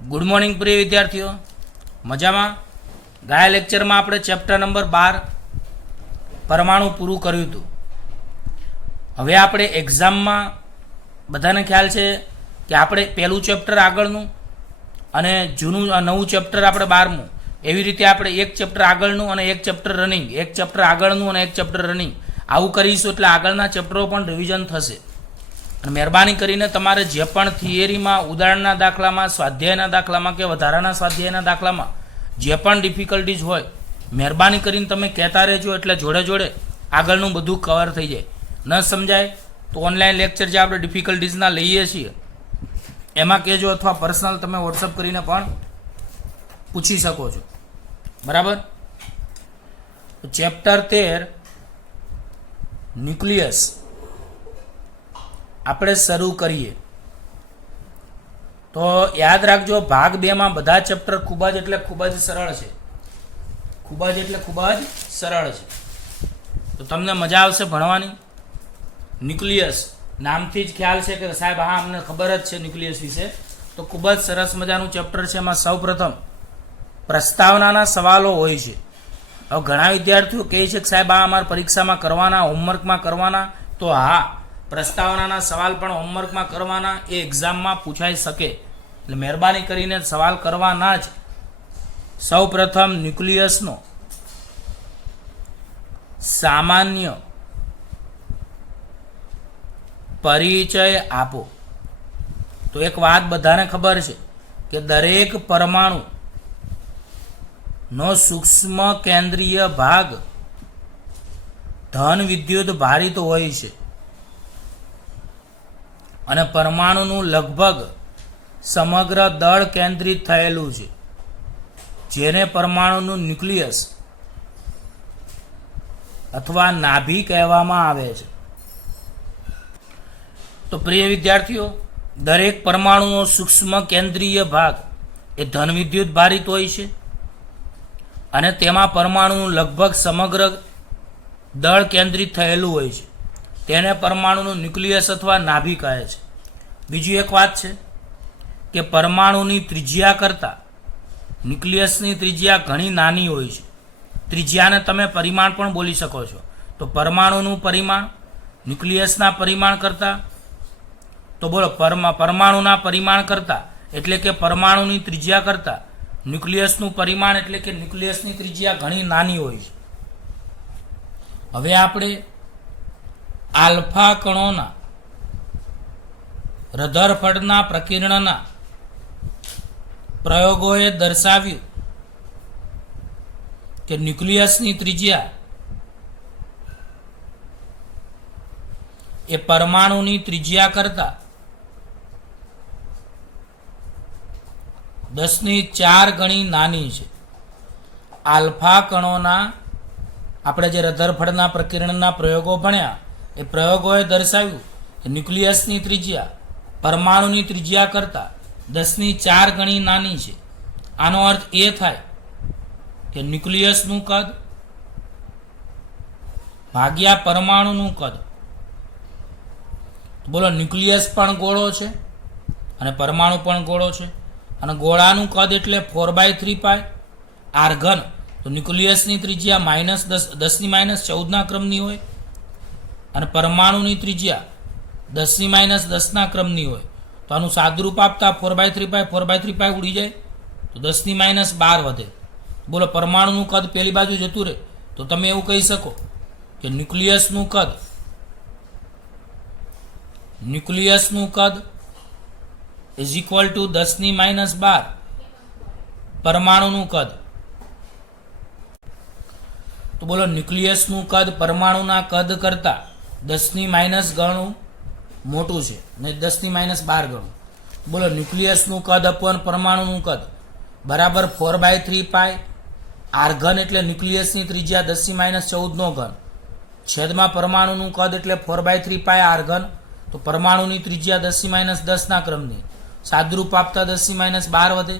Good morning પ્રિય વિદ્યાર્થીઓ, મજામાં? ગયા લેક્ચરમાં આપણે ચેપ્ટર નંબર 12 પરમાણુ પૂરું કર્યું હતું. હવે આપણે એક્ઝામમાં બધાને ખ્યાલ છે કે આપણે પહેલું ચેપ્ટર આગળનું અને જૂનું નવું ચેપ્ટર આપણે 12મું, એવી રીતે આપણે એક ચેપ્ટર આગળનું અને એક ચેપ્ટર રનિંગ, એક ચેપ્ટર આગળનું અને એક ચેપ્ટર રનિંગ, આવું કરીશું એટલે આગળના ચેપ્ટરો પણ રિવિઝન થશે. અને મહેરબાની કરીને તમારે જે પણ થિયરીમાં, ઉદાહરણના દાખલામાં, સ્વાધ્યાયના દાખલામાં કે વધારાના સ્વાધ્યાયના દાખલામાં જે પણ ડિફિકલ્ટીઝ હોય, મહેરબાની કરીને તમે કહેતા રહેજો, એટલે જોડે જોડે આગળનું બધું કવર થઈ જાય. ન સમજાય તો ઓનલાઈન લેક્ચર જે આપણે ડિફિકલ્ટીઝના લઈએ છીએ એમાં કહેજો, અથવા પર્સનલ તમે વોટ્સઅપ કરીને પણ પૂછી શકો છો. બરાબર? ચેપ્ટર 13 ન્યુક્લિયસ આપણે શરૂ કરીએ. તો યાદ રાખજો, ભાગ 2માં બધા ચેપ્ટર ખૂબ જ સરળ છે. ખૂબ જ સરળ છે. તો તમને મજા આવશે ભણવાની. ન્યુક્લિયસ નામથી જ ખ્યાલ છે કે સાહેબ હા અમને ખબર જ છે ન્યુક્લિયસ વિશે. તો ખૂબ જ સરસ મજાનું ચેપ્ટર છે. એમાં સૌપ્રથમ પ્રસ્તાવનાના સવાલો હોય છે. હવે ઘણા વિદ્યાર્થીઓ કહે છે કે સાહેબ આ અમારા પરીક્ષામાં કરવાના, હોમવર્કમાં કરવાના. તો હા, પ્રસ્તાવનાના સવાલ પણ હોમવર્કમાં કરવાના, એ એક્ઝામમાં પૂછાઈ શકે. એટલે મહેરબાની કરીને સવાલ કરવાના જ. સૌ પ્રથમ ન્યુક્લિયસનો સામાન્ય પરિચય આપો. તો એક વાત બધાને ખબર છે કે દરેક પરમાણુ નો સૂક્ષ્મ કેન્દ્રીય ભાગ ધન વિદ્યુત ભારિત હોય છે અને પરમાણુનું લગભગ સમગ્ર દળ કેન્દ્રિત થયેલું છે, જેને પરમાણુનું ન્યુક્લિયસ અથવા નાભી કહેવામાં આવે છે. તો પ્રિય વિદ્યાર્થીઓ, દરેક પરમાણુનો સૂક્ષ્મ કેન્દ્રીય ભાગ એ ધન વિદ્યુત ભારિત હોય છે અને તેમાં પરમાણુનું લગભગ સમગ્ર દળ કેન્દ્રિત થયેલું હોય છે, તેને પરમાણુનું ન્યુક્લિયસ અથવા નાભી કહે છે. બીજી એક વાત છે કે પરમાણુની ત્રિજ્યા કરતાં ન્યુક્લિયસની ત્રિજ્યા ઘણી નાની હોય છે. ત્રિજ્યાને તમે પરિમાણ પણ બોલી શકો છો. તો પરમાણુનું પરિમાણ ન્યુક્લિયસના પરિમાણ કરતાં, તો બોલો પરમાણુના પરિમાણ કરતાં એટલે કે પરમાણુની ત્રિજ્યા કરતાં ન્યુક્લિયસનું પરિમાણ એટલે કે ન્યુક્લિયસની ત્રિજ્યા ઘણી નાની હોય છે. હવે આપણે આલ્ફા કણોના રધરફર્ડના પ્રકીર્ણના પ્રયોગોએ દર્શાવ્યું કે ન્યુક્લિયસની ત્રિજ્યા એ પરમાણુની ત્રિજ્યા કરતા 10⁴ ગણી નાની છે. આલ્ફા કણોના આપણે જે રધરફર્ડના પ્રકીર્ણના પ્રયોગો ભણ્યા, એ પ્રયોગોએ દર્શાવ્યું કે ન્યુક્લિયસની ત્રિજ્યા પરમાણુની ત્રિજ્યા કરતાં 10⁴ ગણી નાની છે. આનો અર્થ એ થાય કે ન્યુક્લિયસનું કદ ભાગ્યા પરમાણુનું કદ. બોલો, ન્યુક્લિયસ પણ ગોળો છે અને પરમાણુ પણ ગોળો છે, અને ગોળાનું કદ એટલે 4/3π r ઘન. તો ન્યુક્લિયસની ત્રિજ્યા -10⁻14 ક્રમની હોય અને પરમાણુની ત્રિજ્યા 10⁻10 ક્રમની હોય. તો આનું સાદરૂપ આપતા 4/3π ઉડી જાય તો 10⁻12 વધે. બોલો, પરમાણુનું કદ પેલી બાજુ જતું રહે તો તમે એવું કહી શકો કે ન્યુક્લિયસનું કદ ઇઝ ઇક્વલ ટુ 10⁻12 પરમાણુનું કદ. તો બોલો, ન્યુક્લિયસનું કદ પરમાણુના કદ કરતાં 10⁻10 ગણું મોટું છે ને 10⁻12 ગણું. બોલો, ન્યુક્લિયસનું કદ અપન પરમાણુનું કદ બરાબર 4/3π r ઘન એટલે ન્યુક્લિયસની ત્રિજ્યા 10⁻14 ઘન છેદમાં પરમાણુનું કદ એટલે 4/3π r ઘન. તો પરમાણુની ત્રિજ્યા 10⁻10 ક્રમની, સાદરૂપ આપતા 10⁻12 વધે.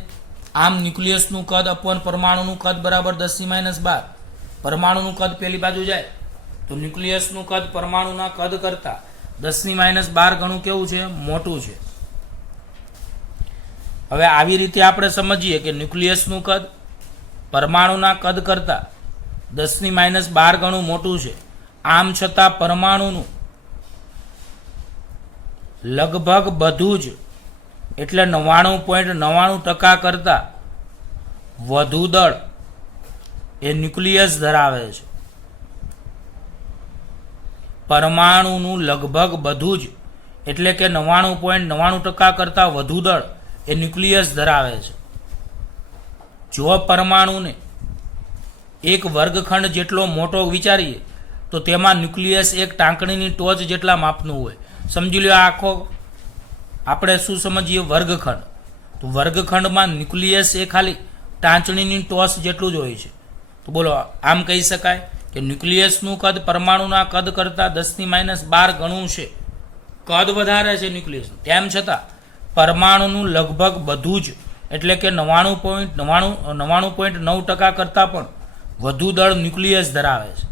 આમ ન્યુક્લિયસનું કદ અપન પરમાણુનું કદ બરાબર 10⁻12. પરમાણુનું કદ પેલી બાજુ જાય તો ન્યુક્લિયસનું કદ પરમાણુના કદ કરતાં 10⁻12 ગણું કેવું છે? મોટું છે. હવે આવી રીતે આપણે સમજીએ કે ન્યુક્લિયસનું કદ પરમાણુના કદ કરતાં 10⁻12 ગણું મોટું છે. આમ છતાં પરમાણુનું લગભગ બધું જ એટલે 99.99% કરતાં વધુ દળ એ ન્યુક્લિયસ ધરાવે છે. પરમાણુનું લગભગ બધું જ એટલે કે 99.99% કરતાં વધુ દળ એ ન્યુક્લિયસ ધરાવે છે. જો પરમાણુને એક વર્ગખંડ જેટલો મોટો વિચારીએ તો તેમાં ન્યુક્લિયસ એક ટાંકણીની ટોચ જેટલા માપનું હોય. સમજી લો આખો આપણે શું સમજીએ વર્ગખંડ, તો વર્ગખંડમાં ન્યુક્લિયસ એ ખાલી ટાંચણીની ટોચ જેટલું જ હોય છે. તો બોલો આમ કહી શકાય કે ન્યુક્લિયસનું કદ પરમાણુના કદ કરતાં 10⁻12 ગણું છે. કદ વધારે છે ન્યુક્લિયસનું, તેમ છતાં પરમાણુનું લગભગ બધું જ એટલે કે 99.99% કરતાં પણ વધુ દળ ન્યુક્લિયસ ધરાવે છે.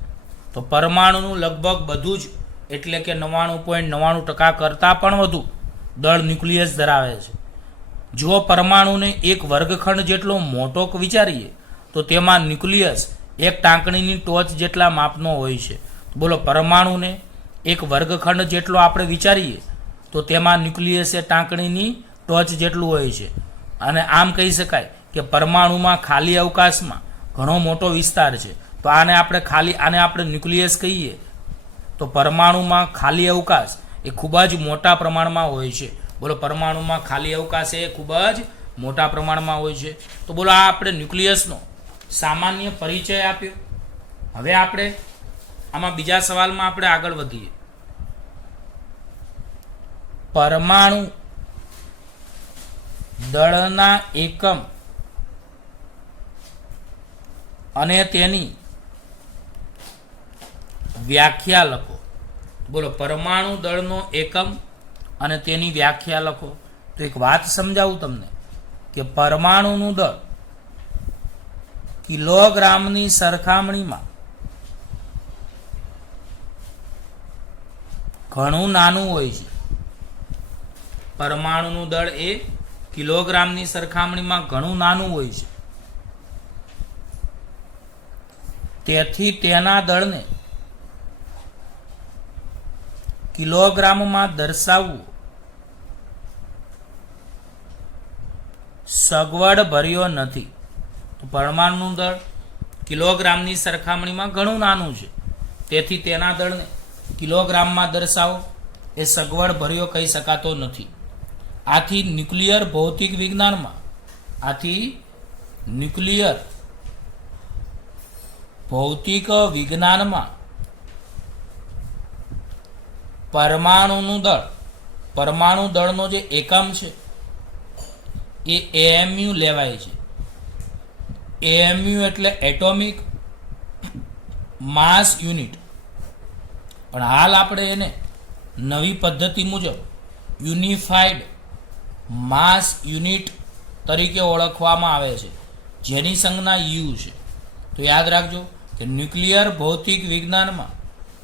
તો પરમાણુનું લગભગ બધું જ એટલે કે 99.99% કરતાં પણ વધુ દળ ન્યુક્લિયસ ધરાવે છે. જો પરમાણુને એક વર્ગખંડ જેટલો મોટો વિચારીએ તો તેમાં ન્યુક્લિયસ એક ટાંકણીની ટોચ જેટલા માપનો હોય છે. બોલો પરમાણુને એક વર્ગખંડ જેટલો આપણે વિચારીએ તો તેમાં ન્યુક્લિયસ એ ટાંકણીની ટોચ જેટલું હોય છે. અને આમ કહી શકાય કે પરમાણુમાં ખાલી અવકાશમાં ઘણો મોટો વિસ્તાર છે. તો આને આપણે ન્યુક્લિયસ કહીએ. તો પરમાણુમાં ખાલી અવકાશ એ ખૂબ જ મોટા પ્રમાણમાં હોય છે. બોલો પરમાણુમાં ખાલી અવકાશ એ ખૂબ જ મોટા પ્રમાણમાં હોય છે. તો બોલો આ આપણે ન્યુક્લિયસનો સામાન્ય પરિચય આપ્યો. હવે આપણે આમાં બીજા સવાલમાં આપણે આગળ વધીએ. પરમાણુ દળના એકમ અને તેની વ્યાખ્યા લખો. બોલો પરમાણુ દળનો એકમ અને તેની વ્યાખ્યા લખો. તો એક વાત સમજાવું તમને કે પરમાણુનું દળ કિલોગ્રામની સરખામણીમાં ઘણું નાનું હોય છે. પરમાણુનું દળ એ કિલોગ્રામની સરખામણીમાં ઘણું નાનું હોય છે. તેથી તેના દળને કિલોગ્રામમાં દર્શાવવું સગવડ ભર્યો નથી. તો પરમાણુનું દળ કિલોગ્રામની સરખામણીમાં ઘણું નાનું છે, તેથી તેના દળને કિલોગ્રામમાં દર્શાવો એ સગવડ ભર્યો કહી શકાતો નથી. આથી ન્યુક્લિયર ભૌતિક વિજ્ઞાનમાં પરમાણુ દળનો જે એકમ છે એ AMU લેવાય છે. AMU એટલે એટોમિક માસ યુનિટ, પણ હાલ આપણે એને નવી પદ્ધતિ મુજબ યુનિફાઈડ માસ યુનિટ તરીકે ઓળખવામાં આવે છે, જેની સંજ્ઞા U છે. તો યાદ રાખજો કે ન્યુક્લિયર ભૌતિક વિજ્ઞાનમાં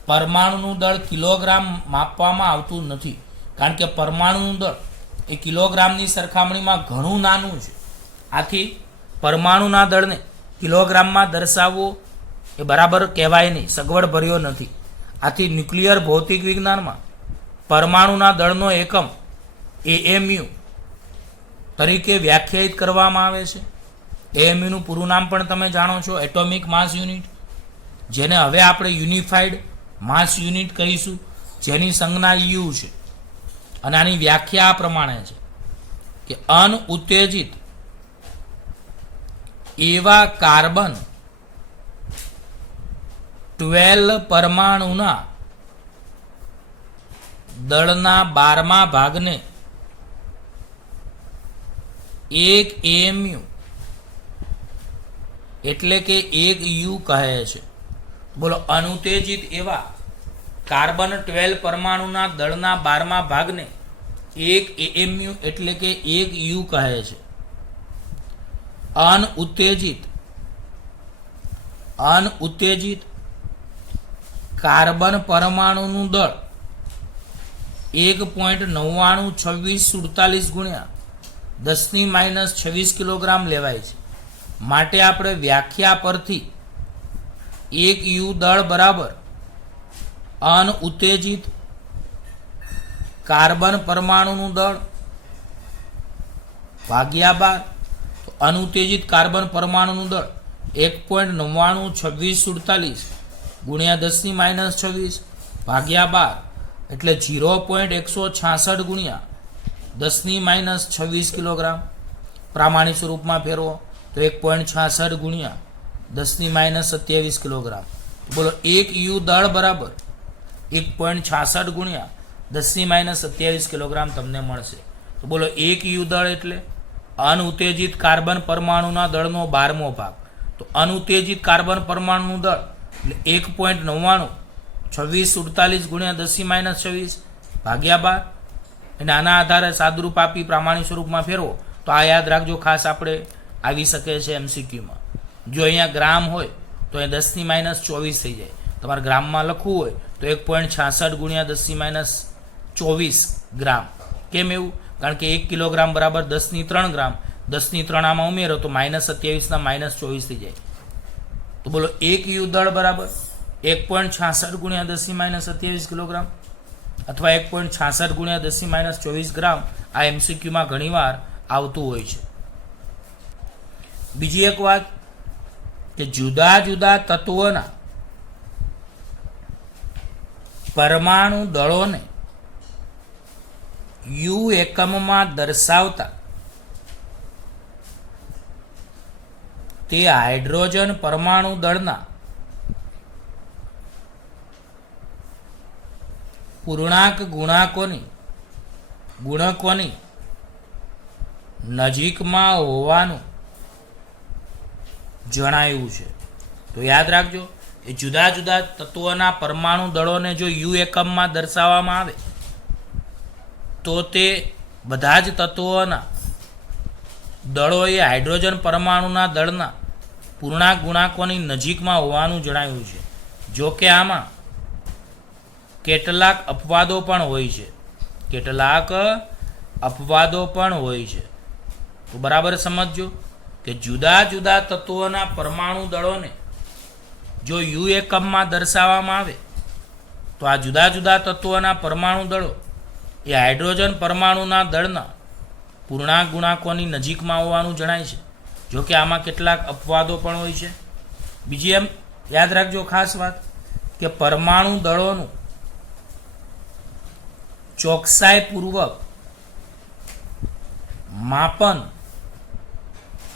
પરમાણુનું દળ કિલોગ્રામ માપવામાં આવતું નથી, કારણ કે પરમાણુનું દળ એ કિલોગ્રામની સરખામણીમાં ઘણું નાનું છે. આથી પરમાણુના દળને કિલોગ્રામમાં દર્શાવવો એ બરાબર કહેવાય નહીં, સગવડ ભર્યો નથી. આથી ન્યુક્લિયર ભૌતિક વિજ્ઞાનમાં પરમાણુના દળનો એકમ AMU તરીકે વ્યાખ્યાયિત કરવામાં આવે છે. AMUનું પૂરું નામ પણ તમે જાણો છો, એટોમિક માસ યુનિટ, જેને હવે આપણે યુનિફાઈડ માસ યુનિટ કહીશું, જેની સંજ્ઞા U છે. અને આની વ્યાખ્યા આ પ્રમાણે છે કે અનઉત્તેજિત એવા કાર્બન 12 પરમાણુના દળના 12મા ભાગને એક AMU એટલે કે એક U કહે છે. બોલો અનુત્તેજિત એવા કાર્બન 12 પરમાણુના દળના 12મા ભાગને એક AMU એટલે કે એક U કહે છે. અનઉત્તેજિત કાર્બન પરમાણુનું દળ 1.992647 ગુણ્યા 10⁻26 કિલોગ્રામ લેવાય છે. માટે આપણે વ્યાખ્યા પરથી એક યુ દળ બરાબર અનઉત્તેજિત કાર્બન પરમાણુનું દળ ભાગ્યા 12. તો અનુત્તેજિત કાર્બન પરમાણુનું દળ 1.992647 ગુણ્યા 10⁻26 ભાગ્યા 12 એટલે 0.166 ગુણ્યા 10⁻26 કિલોગ્રામ. પ્રામાણિક સ્વરૂપમાં ફેરવો તો 1.66 ગુણ્યા 10⁻27 કિલોગ્રામ. બોલો એક યુ દળ બરાબર 1.66 ગુણ્યા 10⁻27 કિલોગ્રામ તમને મળશે. તો બોલો એક યુ દળ એટલે અનઉત્તેજિત કાર્બન પરમાણુના દળનો 12મો ભાગ. તો અનુત્તેજિત કાર્બન પરમાણુનું દળ એટલે 1.992647 ગુણ્યા 10⁻26 ભાગ્યા 12. અને આના આધારે સાદુરૂપ આપી પ્રામાણિક સ્વરૂપમાં ફેરવો તો આ યાદ રાખજો, ખાસ આપણે આવી શકે છે MCQમાં. જો અહીંયા ગ્રામ હોય તો એ 10⁻24 થઈ જાય. તમારે ગ્રામમાં લખવું હોય તો 1.66 ગુણ્યા 10⁻24 ગ્રામ. કેમ એવું? કારણ કે 1 કિલોગ્રામ બરાબર 10⁻3 ગ્રામ. 10⁻3 આમાં ઉમેરો તો -27 -24 થઈ જાય. તો બોલો એક યુ દળ બરાબર 1.66 ગુણ્યા 10⁻27 કિલોગ્રામ અથવા 1.66 ગુણ્યા 10⁻24 ગ્રામ. આ MCQમાં ઘણીવાર આવતું હોય છે. બીજી એક વાત કે જુદા જુદા તત્વોના પરમાણુ દળોને યુ એકમમાં દર્શાવતા તે હાઇડ્રોજન પરમાણુ દળના પૂર્ણાંક ગુણકોની નજીકમાં હોવાનું જણાયું છે. તો યાદ રાખજો એ જુદા જુદા તત્વોના પરમાણુ દળોને જો યુ એકમમાં દર્શાવવામાં આવે તો તે બધા જ તત્વોના દળોએ હાઇડ્રોજન પરમાણુના દળના પૂર્ણાંક ગુણાંકોની નજીકમાં હોવાનું જણાવ્યું છે. જો કે આમાં કેટલાક અપવાદો પણ હોય છે. તો બરાબર સમજજો કે જુદા જુદા તત્વોના પરમાણુ દળોને જો યુ એકમમાં દર્શાવવામાં આવે તો આ જુદા જુદા તત્વોના પરમાણુ દળો એ હાઇડ્રોજન પરમાણુના દળના પૂર્ણાંક ગુણાંકોની નજીકમાં હોવાનું જણાય છે. જો કે આમાં કેટલાક અપવાદો પણ હોય છે. બીજી એમ યાદ રાખજો ખાસ વાત કે પરમાણુ દળોનું ચોકસાઈપૂર્વક માપન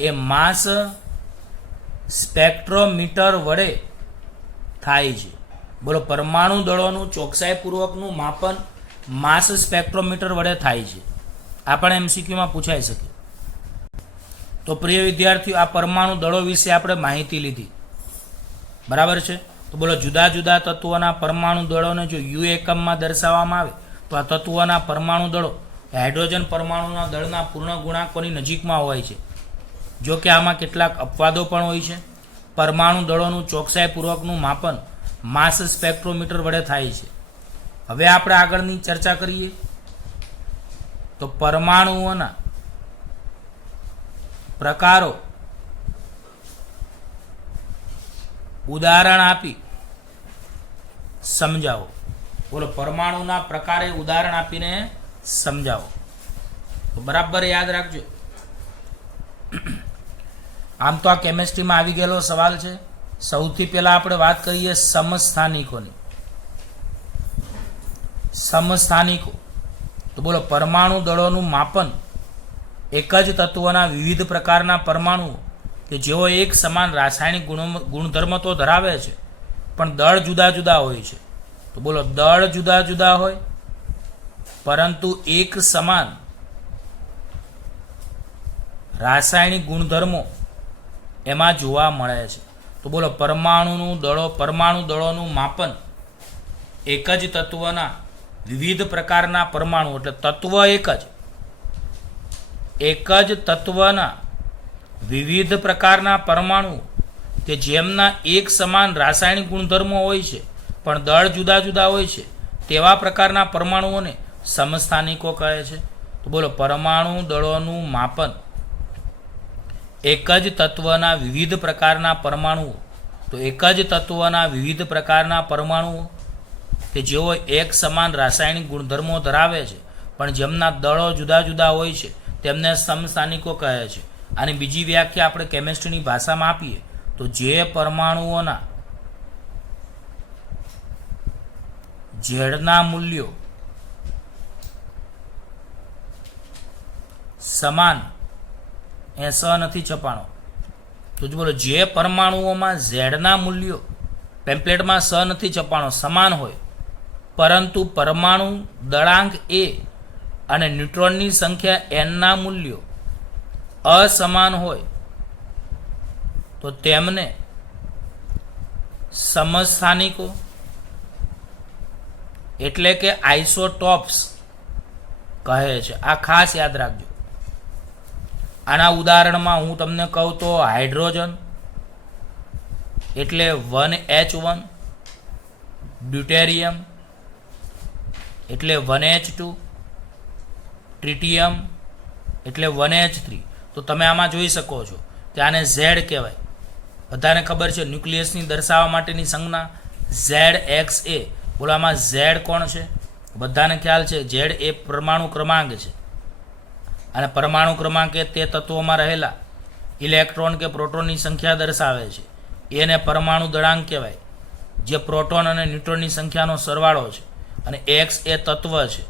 એ માસ સ્પેક્ટ્રોમીટર વડે થાય છે. બોલો પરમાણુ દળોનું ચોકસાઈપૂર્વકનું માપન માસ સ્પેક્ટ્રોમીટર વડે થાય છે. આ પણ MCQમાં પૂછાઈ શકે. તો પ્રિય વિદ્યાર્થીઓ, આ પરમાણુ દળો વિશે આપણે માહિતી લીધી, બરાબર છે. તો બોલો જુદા જુદા તત્વોના પરમાણુ દળોને જો યુ એકમમાં દર્શાવવામાં આવે તો આ તત્વોના પરમાણુ દળો હાઇડ્રોજન પરમાણુના દળના પૂર્ણ ગુણાંકોની નજીકમાં હોય છે. જો કે આમાં કેટલાક અપવાદો પણ હોય છે. પરમાણુ દળોનું ચોકસાઈપૂર્વકનું માપન માસ સ્પેક્ટ્રોમીટર વડે થાય છે. હવે આપણે આગળની ચર્ચા કરીએ તો પરમાણુઓના પ્રકારો ઉદાહરણ આપી સમજાવો. બોલો પરમાણુના પ્રકારે ઉદાહરણ આપીને સમજાવો. તો બરાબર યાદ રાખજો. આમ તો આ કેમેસ્ટ્રીમાં આવી ગયેલો સવાલ છે. સૌથી પહેલા આપણે વાત કરીએ સમસ્થાનિકોની. સમસ્થાનિકો તો બોલો પરમાણુ દળોનું માપન એક જ તત્વોના વિવિધ પ્રકારના પરમાણુઓ કે જેઓ એક સમાન રાસાયણિક ગુણધર્મ તો ધરાવે છે પણ દળ જુદા જુદા હોય છે. તો બોલો દળ જુદા જુદા હોય પરંતુ એક સમાન રાસાયણિક ગુણધર્મો એમાં જોવા મળે છે. તો બોલો પરમાણુ દળોનું માપન એક જ તત્વના વિવિધ પ્રકારના પરમાણુ એટલે તત્વ એક જ તત્વના વિવિધ પ્રકારના પરમાણુ કે જેમના એક સમાન રાસાયણિક ગુણધર્મો હોય છે પણ દળ જુદા જુદા હોય છે તેવા પ્રકારના પરમાણુઓને સમસ્થાનિકો કહે છે. તો બોલો પરમાણુ દળોનું માપન એક જ તત્વના વિવિધ પ્રકારના પરમાણુઓ, તો એક જ તત્વના વિવિધ પ્રકારના પરમાણુઓ કે જેઓ એક સમાન રાસાયણિક ગુણધર્મો ધરાવે છે પણ જેમના દળો જુદા જુદા હોય છે તેમને સમસ્થાનિકો કહે છે. આની બીજી વ્યાખ્યા આપણે કેમિસ્ટ્રીની ભાષામાં આપીએ તો જે પરમાણુઓના ઝેડના મૂલ્યો સમાન એ સ નથી છપાણો, તો બોલો જે પરમાણુઓમાં ઝેડના મૂલ્યો પેમ્પલેટમાં સ નથી છપાણો સમાન હોય પરંતુ પરમાણુ દળાંક એ અને ન્યુટ્રોનની સંખ્યા એનના મૂલ્યો અસમાન હોય તો તેમને સમસ્થાનિકો એટલે કે આઇસોટોપ્સ કહે છે. આ ખાસ યાદ રાખજો. આના ઉદાહરણમાં હું તમને કહું તો હાઇડ્રોજન એટલે 1H1, ડ્યુટેરિયમ એટલે 1H2, ટ્રિટિયમ એટલે 1H3. તો તમે આમાં જોઈ શકો છો કે આને ઝેડ કહેવાય. બધાને ખબર છે ન્યુક્લિયસની દર્શાવવા માટેની સંજ્ઞા ZXA. બોલો આમાં ઝેડ કોણ છે? બધાને ખ્યાલ છે ઝેડ એ પરમાણુ ક્રમાંક છે અને પરમાણુ ક્રમાંક એ તે તત્વોમાં રહેલા ઇલેક્ટ્રોન કે પ્રોટોનની સંખ્યા દર્શાવે છે. એને પરમાણુ દળાંક કહેવાય જે પ્રોટોન અને ન્યુટ્રોનની સંખ્યાનો સરવાળો છે અને X એ તત્વ છે.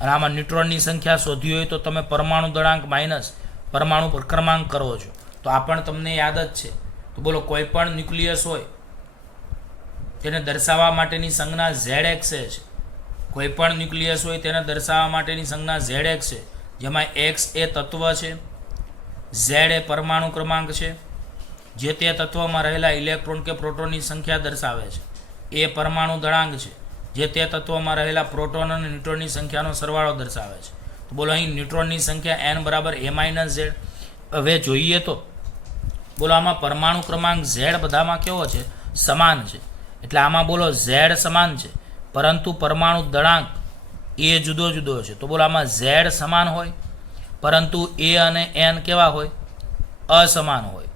અને આમાં ન્યુટ્રોનની સંખ્યા શોધી હોય તો તમે પરમાણુ દળાંક માઇનસ પરમાણુ ક્રમાંક કરો છો. તો આ પણ તમને યાદ જ છે. તો બોલો કોઈ પણ ન્યુક્લિયસ હોય તેને દર્શાવવા માટેની સંજ્ઞા ZXA છે. કોઈ પણ ન્યુક્લિયસ હોય તેને દર્શાવવા માટેની સંજ્ઞા ZX છે, જેમાં X એ તત્વ છે, Z એ પરમાણુ ક્રમાંક છે જે તે તત્વમાં રહેલા ઇલેક્ટ્રોન કે પ્રોટોનની સંખ્યા દર્શાવે છે, એ પરમાણુ દળાંક છે જે તે તત્વમાં રહેલા પ્રોટોન અને ન્યુટ્રોનની સંખ્યાનો સરવાળો દર્શાવે છે. તો બોલો અહીં ન્યુટ્રોનની સંખ્યા n બરાબર A-Z. હવે જોઈએ તો બોલો આમાં પરમાણુ ક્રમાંક Z બધામાં કેવો છે? સમાન છે. એટલે આમાં બોલો Z સમાન છે પરંતુ પરમાણુ દળાંક એ જુદો જુદો છે. તો બોલો આમાં Z સમાન હોય પરંતુ A અને N કેવા હોય? અસમાન હોય.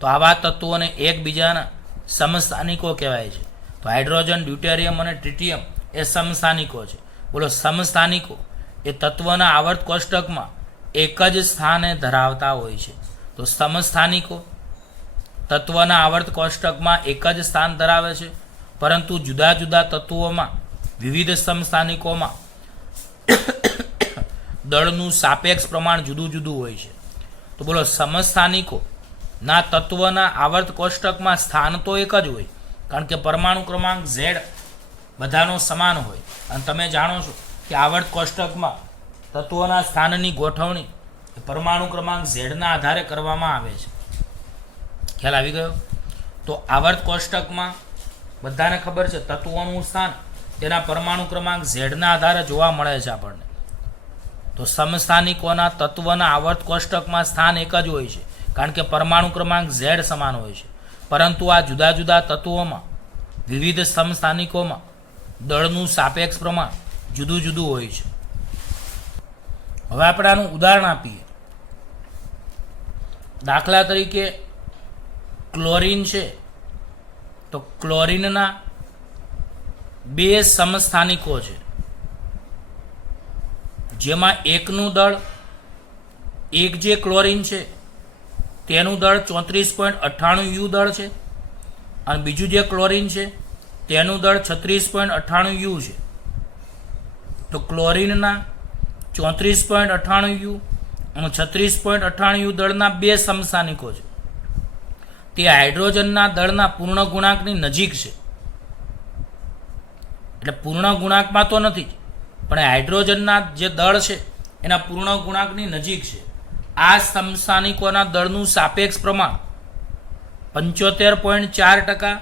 તો આવા તત્વોને એકબીજાના સમસ્થાનિકો કહેવાય છે. તો હાઇડ્રોજન, ડ્યુટેરિયમ અને ટ્રિટિયમ એ સમસ્થાનિકો છે. બોલો સમસ્થાનિકો એ તત્વના આવર્ત કોષ્ટકમાં એક જ સ્થાને ધરાવતા હોય છે. તો સમસ્થાનિકો તત્વના આવર્ત કોષ્ટકમાં એક જ સ્થાન ધરાવે છે પરંતુ જુદા જુદા તત્વોમાં વિવિધ સમસ્થાનિકોમાં દળનું સાપેક્ષ પ્રમાણ જુદું જુદું હોય છે. તો બોલો સમસ્થાનિકો ના તત્વના આવર્ત કોષ્ટકમાં સ્થાન તો એક જ હોય કારણ કે પરમાણુ ક્રમાંક Z બધાનો સમાન હોય અને તમે જાણો છો કે આવર્ત કોષ્ટકમાં તત્વોના સ્થાનની ગોઠવણી પરમાણુ ક્રમાંક ઝેડના આધારે કરવામાં આવે છે. ખ્યાલ આવી ગયો? તો આવર્ત કોષ્ટકમાં બધાને ખબર છે તત્વોનું સ્થાન તેના પરમાણુ ક્રમાંક ઝેડના આધારે જોવા મળે છે આપણને. તો સમસ્થાનિકોના તત્વના આવર્ત કોષ્ટકમાં સ્થાન એક જ હોય છે કારણ કે પરમાણુ ક્રમાંક ઝેડ સમાન હોય છે પરંતુ આ જુદા જુદા તત્વોમાં વિવિધ સમસ્થાનિકોમાં દળનું સાપેક્ષ પ્રમાણ જુદું જુદું હોય છે. હવે આપણે આનું ઉદાહરણ આપીએ. દાખલા તરીકે ક્લોરીન છે તો ક્લોરીનના બે સમસ્થાનિકો છે જેમાં એકનું દળ એક જે ક્લોરીન છે તેનું દળ 34.98 U દળ છે અને બીજું જે ક્લોરીન છે તેનું દળ 36.98 U છે. તો ક્લોરીનના 34.98 U અને 36.98 U દળના બે સમસ્થાનિકો છે. તે હાઇડ્રોજનના દળના પૂર્ણ ગુણાંકની નજીક છે. એટલે પૂર્ણ ગુણાંકમાં તો નથી પણ હાઇડ્રોજનના જે દળ છે એના પૂર્ણ ગુણાંકની નજીક છે. આ સમસ્થાનિકોના દળનું સાપેક્ષ પ્રમાણ 75.4%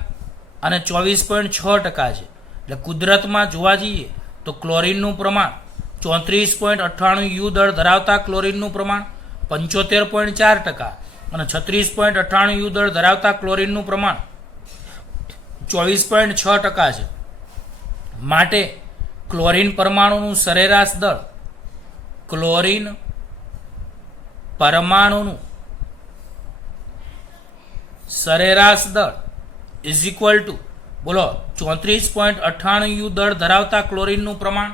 અને 24.6% છે. એટલે કુદરતમાં જોવા જઈએ તો ક્લોરીનનું પ્રમાણ 34.98 U દળ ધરાવતા ક્લોરીનનું પ્રમાણ 75.4% અને 36.98 U દળ ધરાવતા ક્લોરીનનું પ્રમાણ 24.6% છે. માટે ક્લોરીન પરમાણુનું સરેરાશ દળ ક્લોરીન પરમાણુનું સરેરાશ દળ ઇઝ ઇક્વલ ટુ બોલો 34.98 દળ ધરાવતા ક્લોરીનનું પ્રમાણ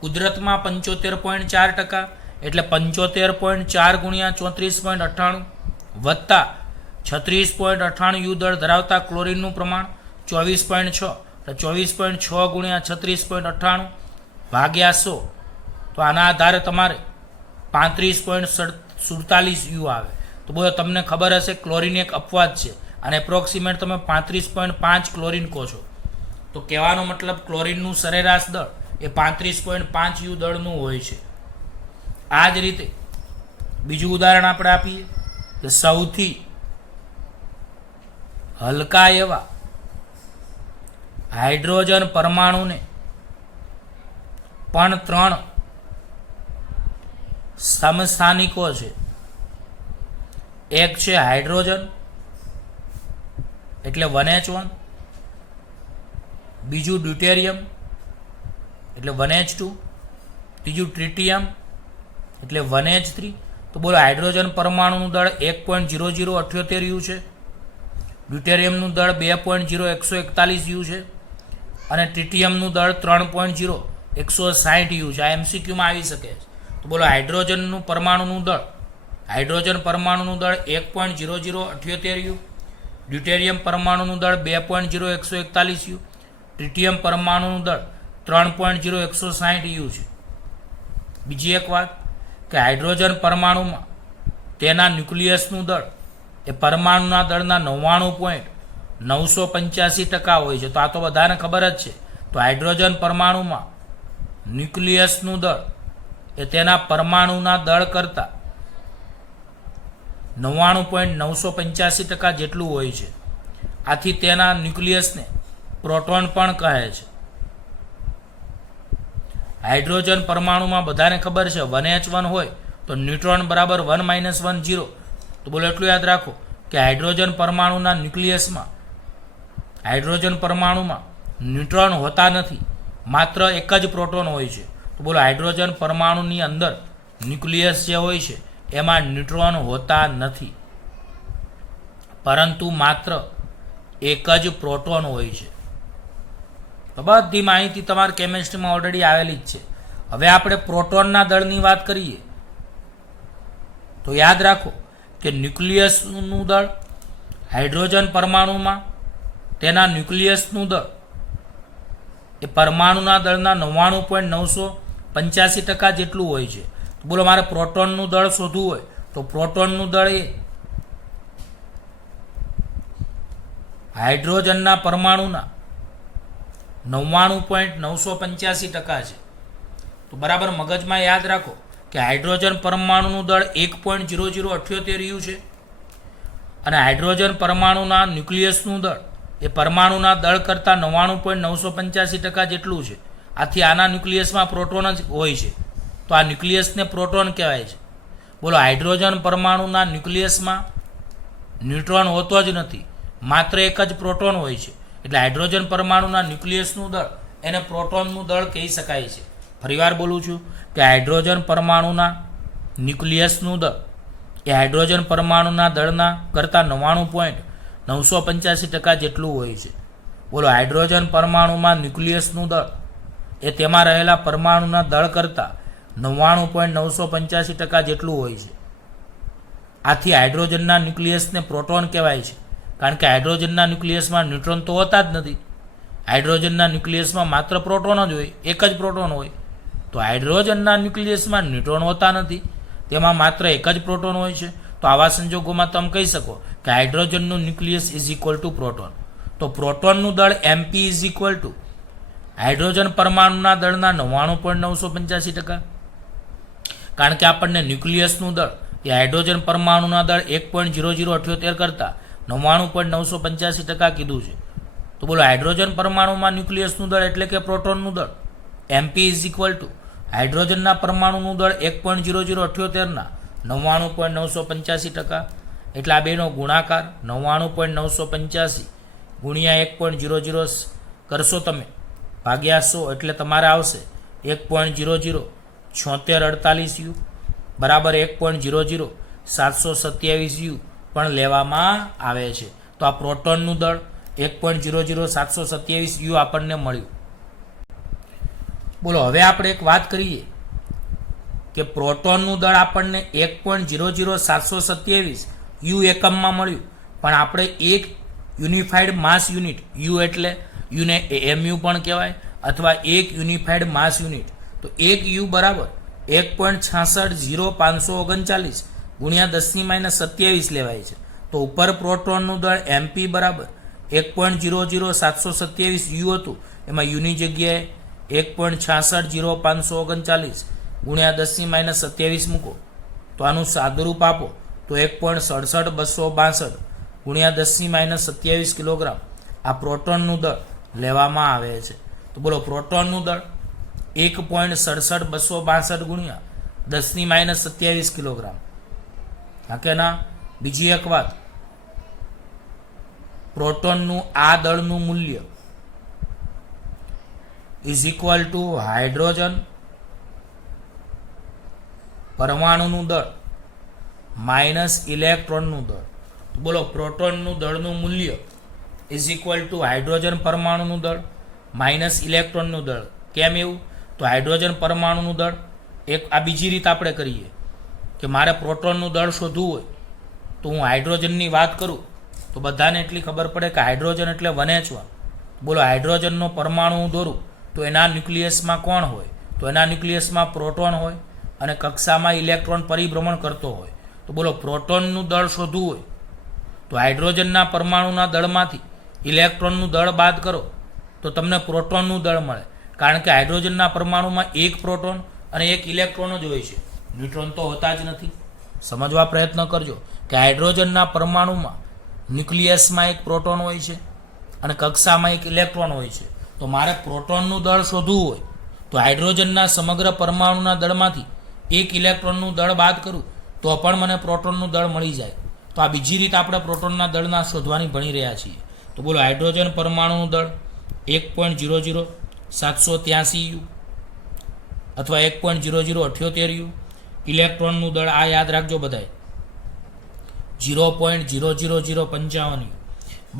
કુદરતમાં 75.4%, એટલે 75.4 ગુણ્યા 34.98 વત્તા 36.98 દળ ધરાવતા ક્લોરીનનું પ્રમાણ 24.6, એટલે 24.6 ગુણ્યા 36.98 ભાગ્યા 100. તો આના આધારે તમારે 35.47 આવે. તો બોલો તમને ખબર હશે ક્લોરીન એક અપવાદ છે અને એપ્રોક્સિમેટ તમે 35.5 ક્લોરીન કહો છો. તો કહેવાનો મતલબ ક્લોરીનનું સરેરાશ દળ એ 35.5 દળનું હોય છે. આ જ રીતે બીજું ઉદાહરણ આપણે આપીએ કે સૌથી હલકા એવા હાઇડ્રોજન પરમાણુને પણ 3 સમસ્થાનિકો છે. એક છે હાઇડ્રોજન એટલે 1H1, બીજું ડ્યુટેરિયમ એટલે 1H2, ત્રીજું ટ્રિટિયમ એટલે 1H3. તો બોલો હાઇડ્રોજન પરમાણુનું દળ 1.0078 U છે, ડ્યુટેરિયમનું દળ 2.0141 U છે અને ટ્રિટિયમનું દળ 3.0160 U છે. આ MCQમાં આવી શકે છે. તો બોલો હાઇડ્રોજન પરમાણુનું દળ 1.0078 U, ડ્યુટેરિયમ પરમાણુનું દળ 2.0141 U, ટ્રિટિયમ પરમાણુનું દળ 3.0160 U છે. બીજી એક વાત કે હાઇડ્રોજન પરમાણુમાં તેના ન્યુક્લિયસનું દળ એ પરમાણુના દળના 99.985% હોય છે. તો આ તો બધાને ખબર જ છે. તો હાઇડ્રોજન પરમાણુમાં ન્યુક્લિયસનું દળ એ તેના પરમાણુના દળ કરતાં 99.985% જેટલું હોય છે. આથી તેના ન્યુક્લિયસને પ્રોટોન પણ કહે છે. હાઇડ્રોજન પરમાણુમાં બધાને ખબર છે 1H1 હોય તો ન્યુટ્રોન બરાબર 1 - 1 0. તો બોલો એટલું યાદ રાખો કે હાઇડ્રોજન પરમાણુના હાઇડ્રોજન પરમાણુમાં ન્યુટ્રોન હોતા નથી, માત્ર એક જ પ્રોટોન હોય છે. તો બોલો હાઇડ્રોજન પરમાણુની અંદર ન્યુક્લિયસ જે હોય છે એમાં ન્યુટ્રોન હોતા નથી, પરંતુ માત્ર એક જ પ્રોટોન હોય છે. તો બધી માહિતી તમારી કેમેસ્ટ્રીમાં ઓલરેડી આવેલી જ છે. હવે આપણે પ્રોટોનના દળની વાત કરીએ તો યાદ રાખો કે ન્યુક્લિયસનું દળ હાઇડ્રોજન પરમાણુમાં તેના ન્યુક્લિયસનું દળ એ પરમાણુના દળના 99.985% જેટલું હોય છે. તો બોલો મારે પ્રોટોનનું દળ શોધવું હોય તો પ્રોટોનનું દળ એ હાઇડ્રોજનના પરમાણુના 99.985% છે. તો બરાબર મગજમાં યાદ રાખો કે હાઇડ્રોજન પરમાણુનું દળ 1.0078 U છે અને હાઇડ્રોજન પરમાણુના ન્યુક્લિયસનું દળ એ પરમાણુના દળ કરતાં 99.985% જેટલું છે. આથી આના ન્યુક્લિયસમાં પ્રોટોન જ હોય છે. તો આ ન્યુક્લિયસને પ્રોટોન કહેવાય છે. બોલો હાઇડ્રોજન પરમાણુના ન્યુક્લિયસમાં ન્યુટ્રોન હોતો જ નથી, માત્ર એક જ પ્રોટોન હોય છે. એટલે હાઇડ્રોજન પરમાણુના ન્યુક્લિયસનું દળ એને પ્રોટોનનું દળ કહી શકાય છે. ફરીવાર બોલું છું કે હાઇડ્રોજન પરમાણુના ન્યુક્લિયસનું દળ એ હાઇડ્રોજન પરમાણુના દળના કરતાં 99.985% જેટલું હોય છે. બોલો હાઇડ્રોજન પરમાણુમાં ન્યુક્લિયસનું દળ એ તેમાં રહેલા પરમાણુના દળ કરતાં 99.985% જેટલું હોય છે. આથી હાઇડ્રોજનના ન્યુક્લિયસને પ્રોટોન કહેવાય છે, કારણ કે હાઇડ્રોજનના ન્યુક્લિયસમાં ન્યુટ્રોન તો હોતા જ નથી. હાઇડ્રોજનના ન્યુક્લિયસમાં માત્ર પ્રોટોન જ હોય, એક જ પ્રોટોન હોય. તો હાઇડ્રોજનના ન્યુક્લિયસમાં ન્યુટ્રોન હોતા નથી, તેમાં માત્ર એક જ પ્રોટોન હોય છે. તો આવા સંજોગોમાં તમે કહી શકો કે હાઇડ્રોજનનું nucleus is equal to proton. તો પ્રોટોનનું દળ MP is equal to hydrogen પરમાણુના દળના 99.985%. કારણ કે આપણને ન્યુક્લિયસનું દળ એ હાઇડ્રોજન પરમાણુના દળ 1.0078 કરતાં 99.985% કીધું છે. તો બોલો હાઇડ્રોજન પરમાણુમાં ન્યુક્લિયસનું દળ એટલે કે પ્રોટોનનું દળ MP ઇઝ ઇક્વલ ટુ હાઇડ્રોજનના પરમાણુનું દળ 1.0078ના 99.985%. એટલે આ બેનો ગુણાકાર 99.985 ગુણ્યા 1.00 કરશો તમે ભાગ્યા 100, એટલે તમારે આવશે 1.00 7648 યુ બરાબર 1.00727 યુ પણ લેવામાં આવે છે. તો આ પ્રોટોનનું દળ 1.00727 યુ આપણને મળ્યું. બોલો હવે આપણે એક વાત કરીએ કે પ્રોટોનનું દળ આપણને 1.00727 યુ એકમમાં મળ્યું, પણ આપણે એક યુનિફાઈડ માસ યુનિટ, યુ એટલે યુને એમયુ પણ કહેવાય અથવા એક યુનિફાઈડ માસ યુનિટ, તો એક યુ બરાબર 1.660539 ગુણ્યા 10⁻27 લેવાય છે. તો ઉપર પ્રોટોનનું દળ એમપી બરાબર 1.00727 યુ હતું, એમાં યુની જગ્યાએ 1.660539 ગુણ્યા 10⁻27 મૂકો તો આનું સાદુરૂપ આપો તો 1.67262 ગુણ્યા 10⁻27 કિલોગ્રામ આ પ્રોટોનનું દળ લેવામાં આવે છે. તો બોલો પ્રોટોનનું દળ 1.67262 ગુણ્યા 10⁻27 કિલોગ્રામ. હા કે ના? બીજી એક વાત, પ્રોટોનનું આ દળનું મૂલ્ય ઇઝ ઇક્વલ ટુ હાઇડ્રોજન પરમાણુનું દળ માઇનસ ઇલેક્ટ્રોનનું દળ. તો બોલો પ્રોટોનનું દળનું મૂલ્ય ઇઝ ઇક્વલ ટુ હાઇડ્રોજન પરમાણુનું દળ માઇનસ ઇલેક્ટ્રોનનું દળ. કેમ એવું? તો હાઇડ્રોજન પરમાણુનું દળ એક આ બીજી રીત આપણે કરીએ કે મારે પ્રોટોનનું દળ શોધવું હોય તો હું હાઇડ્રોજનની વાત કરું તો બધાને એટલી ખબર પડે કે હાઇડ્રોજન એટલે વનેચવા. બોલો હાઇડ્રોજનનો પરમાણુ હું દોરું તો એના ન્યુક્લિયસમાં કોણ હોય? તો એના ન્યુક્લિયસમાં પ્રોટોન હોય અને કક્ષામાં ઇલેક્ટ્રોન પરિભ્રમણ કરતો હોય. તો બોલો પ્રોટોનનું દળ શોધવું હોય તો હાઇડ્રોજનના પરમાણુના દળમાંથી ઇલેક્ટ્રોનનું દળ બાદ કરો તો તમને પ્રોટોનનું દળ મળે, કારણ કે હાઇડ્રોજનના પરમાણુમાં એક પ્રોટોન અને એક ઇલેક્ટ્રોન જ હોય છે, ન્યુટ્રોન તો હોતા જ નથી. સમજવા પ્રયત્ન કરજો કે હાઇડ્રોજનના પરમાણુમાં ન્યુક્લિયસમાં એક પ્રોટોન હોય છે અને કક્ષામાં એક ઇલેક્ટ્રોન હોય છે. તો મારે પ્રોટોનનું દળ શોધવું હોય તો હાઇડ્રોજનના સમગ્ર પરમાણુના દળમાંથી એક ઇલેક્ટ્રોનનું દળ બાદ કરું તો પણ મને પ્રોટોનનું દળ મળી જાય. તો આ બીજી રીત આપણે પ્રોટોનના દળના શોધવાની ભણી રહ્યા છીએ. તો બોલો હાઇડ્રોજન પરમાણુનું દળ 1.00783 યુ અથવા 1.0078 યુ. ઇલેક્ટ્રોનનું દળ આ યાદ રાખજો બધાય 0.00055 યુ.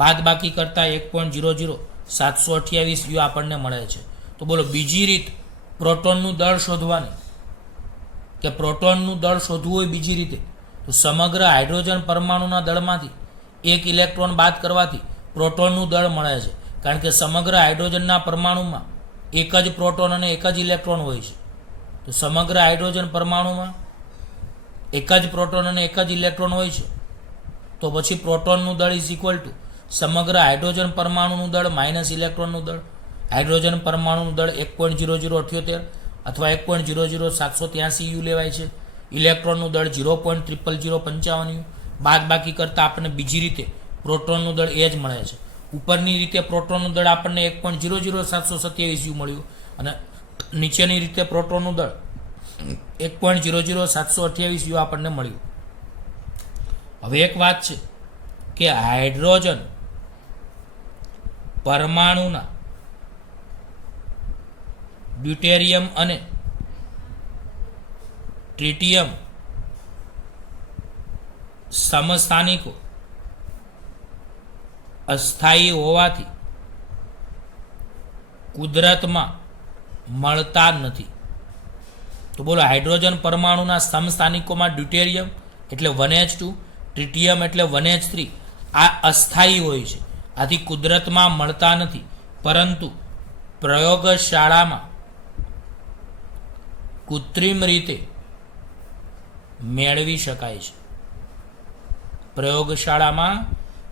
બાદ બાકી કરતાં 1.00728 યુ આપણને મળે છે. તો બોલો બીજી રીત પ્રોટોનનું દળ શોધવાની કે પ્રોટોનનું દળ શોધવું હોય બીજી રીતે તો સમગ્ર હાઇડ્રોજન પરમાણુના દળમાંથી એક ઇલેક્ટ્રોન બાદ કરવાથી પ્રોટોનનું દળ મળે છે, કારણ કે સમગ્ર હાઇડ્રોજનના પરમાણુમાં એક જ પ્રોટોન અને એક જ ઇલેક્ટ્રોન હોય છે. તો સમગ્ર હાઇડ્રોજન પરમાણુમાં એક જ પ્રોટોન અને એક જ ઇલેક્ટ્રોન હોય છે, તો પછી પ્રોટોનનું દળ ઇઝ ઇક્વલ ટુ સમગ્ર હાઇડ્રોજન પરમાણુનું દળ માઇનસ ઇલેક્ટ્રોનનું દળ. હાઇડ્રોજન પરમાણુનું દળ 1.0078 અથવા 1.00783 યુ લેવાય છે. ઇલેક્ટ્રોનનું દળ 0.00055 યુ. બાદ બાકી કરતાં આપણને બીજી રીતે પ્રોટોનનું દળ એ જ મળે છે. ઉપરની રીતે પ્રોટોનનું દળ આપણને 1.00727 યુ મળ્યું અને નીચેની રીતે પ્રોટોનનું દળ 1.00728 યુ આપણને મળ્યું. હવે એક વાત છે કે હાઇડ્રોજન પરમાણુના ડ્યુટેરિયમ અને ટ્રિટિયમ સમસ્થાનિકો અસ્થાયી હોવાથી કુદરતમાં મળતા નથી. તો બોલો હાઇડ્રોજન પરમાણુના સમસ્થાનિકોમાં ડ્યુટેરિયમ એટલે 1H2, ટ્રિટિયમ એટલે 1H3 આ અસ્થાયી હોય છે, આથી કુદરતમાં મળતા નથી, પરંતુ પ્રયોગશાળામાં કૃત્રિમ રીતે મેળવી શકાય છે. પ્રયોગશાળામાં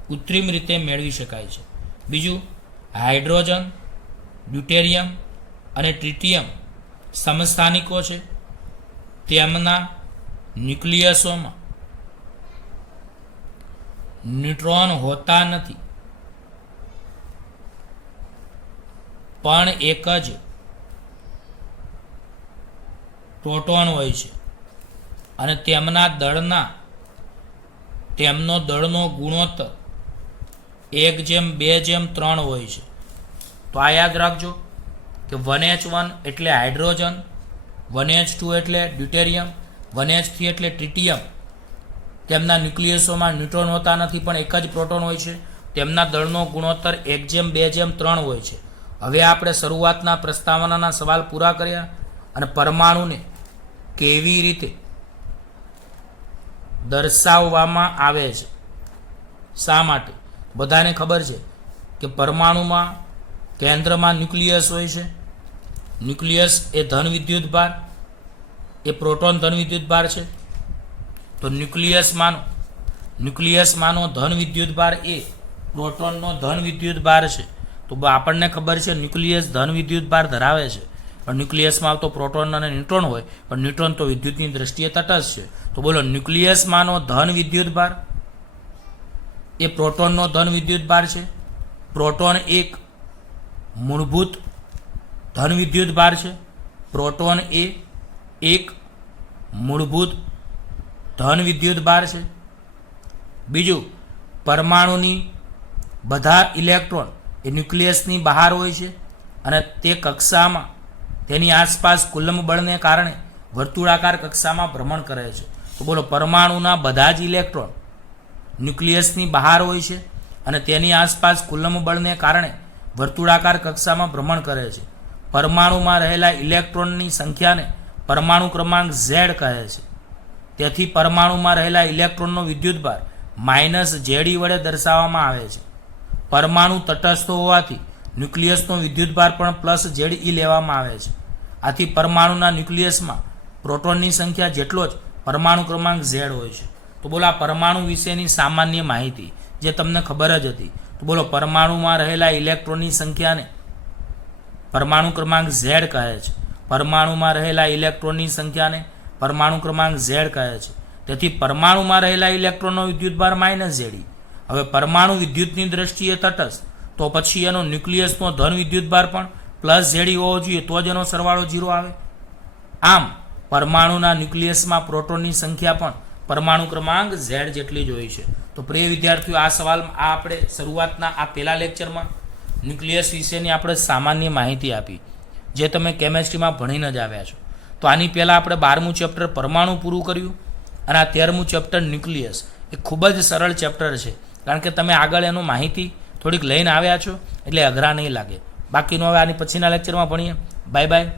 કૃત્રિમ રીતે મેળવી શકાય છે. બીજું, હાઇડ્રોજન, ડ્યુટેરિયમ અને ટ્રિટિયમ સમસ્થાનિકો છે, તેમના ન્યુક્લિયસોમાં ન્યુટ્રોન હોતા નથી, પણ એક જ પ્રોટોન હોય છે અને તેમનો દળનો ગુણોત્તર 1:2:3 હોય છે. તો આ યાદ રાખજો કે 1H1 એટલે હાઇડ્રોજન, 1H2 એટલે ડ્યુટેરિયમ, 1H3 એટલે ટ્રિટિયમ. તેમના ન્યુક્લિયસોમાં ન્યુટ્રોન હોતા નથી પણ એક જ પ્રોટોન હોય છે. તેમના દળનો ગુણોત્તર 1:2:3 હોય છે. હવે આપણે શરૂઆતના પ્રસ્તાવનાના સવાલ પૂરા કર્યા અને પરમાણુને કેવી રીતે દર્શાવવામાં આવે છે, શા માટે. બધાને ખબર છે કે પરમાણુમાં કેન્દ્રમાં ન્યુક્લિયસ હોય છે. ન્યુક્લિયસ એ ધન વિદ્યુત ભાર, એ પ્રોટોન ધન વિદ્યુત ભાર છે. તો ન્યુક્લિયસમાંનો ધન વિદ્યુત ભાર એ પ્રોટોનનો ધન વિદ્યુત ભાર છે. તો આપણને ખબર છે ન્યુક્લિયસ ધન વિદ્યુત ભાર ધરાવે છે, પણ ન્યુક્લિયસમાં તો પ્રોટોન અને ન્યુટ્રોન હોય, પણ ન્યુટ્રોન તો વિદ્યુતની દ્રષ્ટિએ તટસ્થ છે. તો બોલો, ન્યુક્લિયસમાંનો ધન વિદ્યુત ભાર એ પ્રોટોનનો ધન વિદ્યુત ભાર છે. પ્રોટોન એક મૂળભૂત ધન વિદ્યુત ભાર છે. પ્રોટોન એ એક મૂળભૂત ધન વિદ્યુત ભાર છે. બીજું, પરમાણુની બધા ઇલેક્ટ્રોન એ ન્યુક્લિયસની બહાર હોય છે અને તે કક્ષામાં તેની આસપાસ કુલંબ બળને કારણે વર્તુળાકાર કક્ષામાં ભ્રમણ કરે છે. તો બોલો, પરમાણુના બધા જ ઇલેક્ટ્રોન ન્યુક્લિયસની બહાર હોય છે અને તેની આસપાસ કુલંબ બળને કારણે વર્તુળાકાર કક્ષામાં ભ્રમણ કરે છે. પરમાણુમાં રહેલા ઇલેક્ટ્રોનની સંખ્યાને પરમાણુ ક્રમાંક Z કહે છે. તેથી પરમાણુમાં રહેલા ઇલેક્ટ્રોનનો વિદ્યુતભાર -Ze વડે દર્શાવવામાં આવે છે. પરમાણુ તટસ્થ હોવાથી ન્યુક્લિયસનો વિદ્યુતભાર પણ +Ze લેવામાં આવે છે. આથી પરમાણુના ન્યુક્લિયસમાં પ્રોટોનની સંખ્યા જેટલો જ પરમાણુ ક્રમાંક Z હોય છે. તો બોલો, આ પરમાણુ વિશેની સામાન્ય માહિતી જે તમને ખબર જ હતી. તો બોલો, પરમાણુમાં રહેલા ઇલેક્ટ્રોનની સંખ્યાને પરમાણુ ક્રમાંક Z કહે છે. પરમાણુમાં રહેલા ઇલેક્ટ્રોનની સંખ્યાને પરમાણુ ક્રમાંક Z કહે છે. તેથી પરમાણુમાં રહેલા ઇલેક્ટ્રોનનો વિદ્યુતભાર -Ze. હવે પરમાણુ વિદ્યુતની દ્રષ્ટિએ તટસ્થ, તો પછી એનો ન્યુક્લિયસનો ધન વિદ્યુતભાર પણ +Ze હોવો જોઈએ, તો જ એનો સરવાળો 0 આવે. આમ પરમાણુના ન્યુક્લિયસમાં પ્રોટોનની સંખ્યા પણ પરમાણુ ક્રમાંક Z જેટલી જ હોય છે. તો પ્રિય વિદ્યાર્થીઓ, આ સવાલમાં આપણે શરૂઆતના આ પહેલા લેક્ચરમાં ન્યુક્લિયસ વિશેની આપણે સામાન્ય માહિતી આપી, જે તમે કેમેસ્ટ્રીમાં ભણીને જ આવ્યા છો. તો આની પહેલાં આપણે 12મું ચેપ્ટર પરમાણુ પૂરું કર્યું અને આ 13મું ચેપ્ટર ન્યુક્લિયસ. એ ખૂબ જ સરળ ચેપ્ટર છે, કારણ કે તમે આગળ એનું માહિતી થોડીક લઈને આવ્યા છો એટલે અઘરા નહીં લાગે. બાકીનું હવે આની પછીના લેક્ચરમાં ભણીએ. Bye bye.